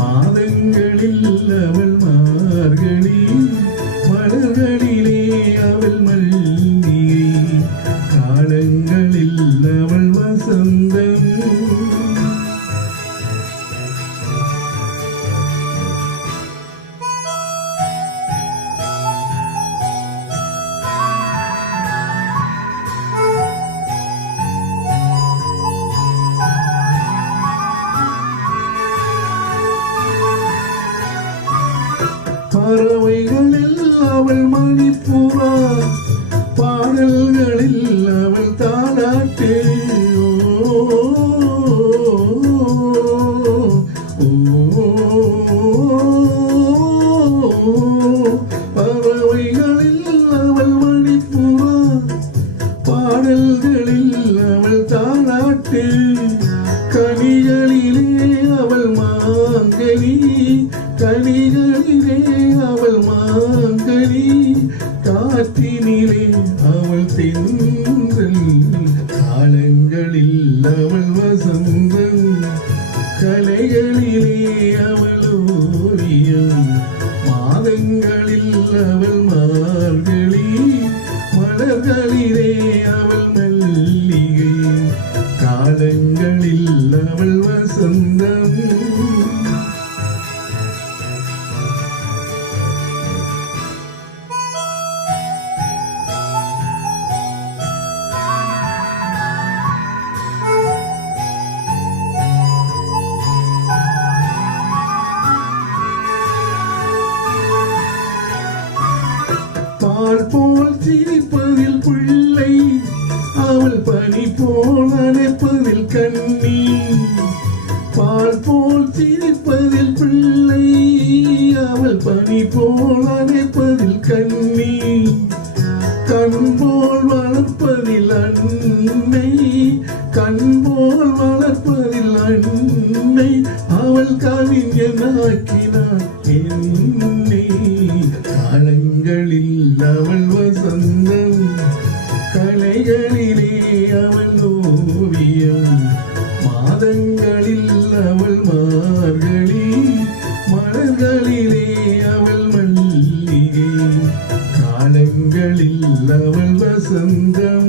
மாதங்களில் அவள் மார்கழி, மலர்களிலே அவள் மல்லிகை, காலங்களில் அவள் வசந்தம். பறவைகளில் அவள் மணிப்புறா, பாடல்களில் அவள் தாலாட்டு. பறவைகளில் அவள் மணிப்புறா, பாடல்களில் அவள் தாலாட்டு. கனிகளிலே அவள் மாங்கனி, கனிகளிலே அவள் மாங்கனி, காற்றினிலே அவள் தென்றல், காலங்களில் அவள் வசந்தம், கலைகளிலே அவள் ஓவியம், மாதங்களில் அவள் மார்கழி, மலர்களிலே அவள் மல்லிகை, காலங்களில் அவள் வசந்தம். பால் போல் சிரிப்பதில் பிள்ளை, அவள் பனி போல் அணைப்பதில் கண்ணி. பால் போல் சிரிப்பதில் பிள்ளை, அவள் பனி போல் அணைப்பதில் கண்ணி. கண் போல் வளர்ப்பதில் அன்னை, கண் போல் வளர்ப்பதில் அன்னை, அவள் கவிஞனாக்கினாள் என்னை, காலங்களில் அவள் வசந்தம், கலைகளிலே அவள் ஓவியம், மாதங்களில் அவள் மார்கழி, மலர்களிலே அவள் மல்லிகை, காலங்களில் அவள் வசந்தம்.